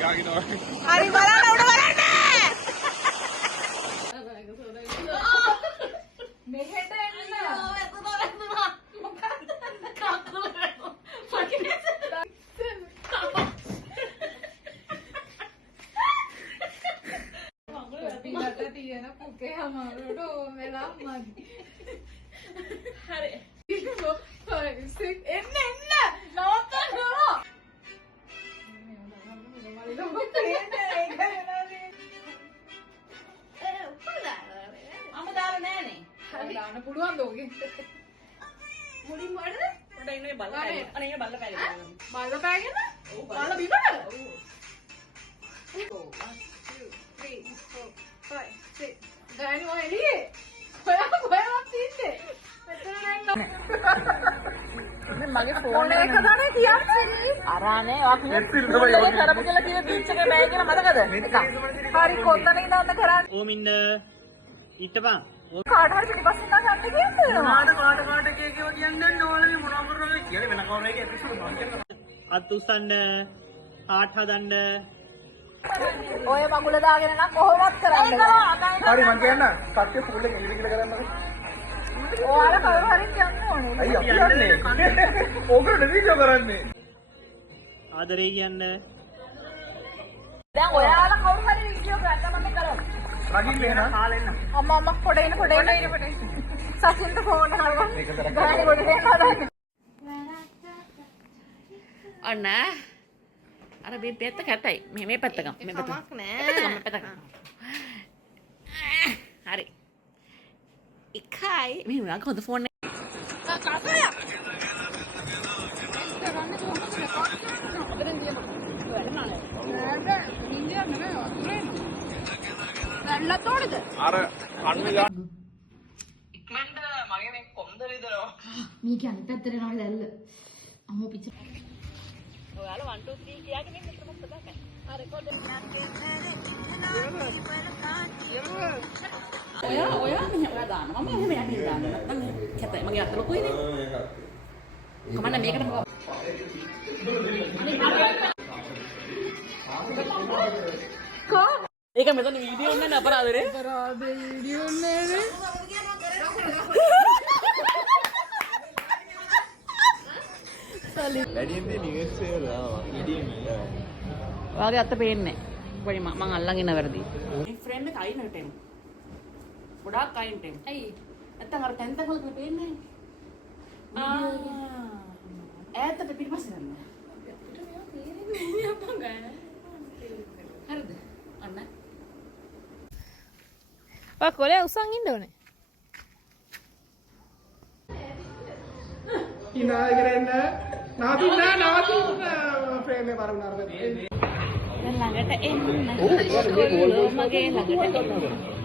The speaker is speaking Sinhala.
හරි බලන්න උඩ බලන්න. මෙහෙට එන්න. පිටට තියෙන පුකේ අමාරුට ඕම වෙලා මදි. හරි. එන්න නවත්තන්න ඕන. දාන්න පුළුවන් දෝගේ. මුලින් වඩද? උඩ ඉන්නේ බල්ල පෑගෙන. අනේ ඉන්නේ බල්ල පෑගෙන. බල්ල පෑගෙන? ඔව් බල්ල බිමට. ඔව්. 1 2 3 4 5 6. ගෑනි ඔය එළියේ. කොහෙවත් ඉන්නේ. මෙතන නෑ. මගේ ෆෝන් එක ගන්න කියන්නේ. අරානේ ඔයා කියන්නේ කරමු කියලා කිව්ව බීච් එකේ බෑ කියලා මතකද? හරි කොතන ඉඳන්ද කරන්නේ? ඕමින්ද ඊටපන් කාට හරි පිටිපස්සෙන් ගන්න කියන්නේ. කාට එක කියන්නේ ඕනේ මොනවා කියන්නේ වෙන කවුරු එක එපිසෝඩ් මම අත් උස්සන්න හාට් හදන්න ඔය මගුල දාගෙන නම් කොහොමවත් කරන්නේ. හරි මං කියන්න කට්ටිය ෆුල් එක එළිය කියලා කරන්නකෝ. ඔයාලා කවුරු හරි කියන්න ඕනේ. අයිය අපි යන්නේ. ඕකට වීඩියෝ කරන්නේ. ආදරේ කියන්න දැන් ඔයාලා කවුරු හරි වීඩියෝ ගන්න මම කරමු. රගින්න එන කාලේ එන්න. අම්මා පොඩ එන්න. සචින්ට ෆෝන් කරලා. ගානේ කොට දෙන්න හදන්නේ. ඔන්න අර මේ පැත්ත කැතයි. මේ පැත්ත ගම. මේ පැත්ත. මේ පැත්ත ගම. හරි. එකයි මේ උනාක හොඳ ෆෝන් එක. අර කන්නේ ගන්න. ඉක්මනට මගේ මේ කොන්ද රිදෙනවා. මේක අනිත් පැත්තට යනවා දැල්ල. අම්මෝ පිට. ඔයාලා 1 2 3 කියාගෙන මෙන්න මෙතන මොකද කරන්නේ? ආ රෙකෝඩ් එක. ඔයා මෙහෙම දානවා. මම එහෙම යන්නේ දානවා. නැත්නම් කැතයි. මගේ අත ලොකුයිනේ. කමන්න මේකට මොකක් ඒක මෙතන වීඩියෝ උන්නේ නැහැ අපරාධනේ. අපරාධ වීඩියෝ නේනේ. වැඩියෙන් තියෙන නිවෙස් එක දානවා. ඉඩියෙන් නෑ. ඔයාගේ අත පේන්නේ නැහැ. පොඩි මං අල්ලන් ඉන්න වැරදි. මේ ෆ්‍රේම් එක අයින් නෙටෙම්. ගොඩාක් අයින් ටෙම්. ඇයි? නැත්තම් අර තැන් තැන් වල පේන්නේ නැහැ. ඈතට පිටිපස්සේ යන්න. හරිද? අන්න. ඔය කොලේ උසන් ඉන්න ඕනේ. ඉනාගෙන නවතින්න ෆ්‍රේම් එක වරුණාර. දැන් ළඟට එන්න. මගේ ළඟට එන්න.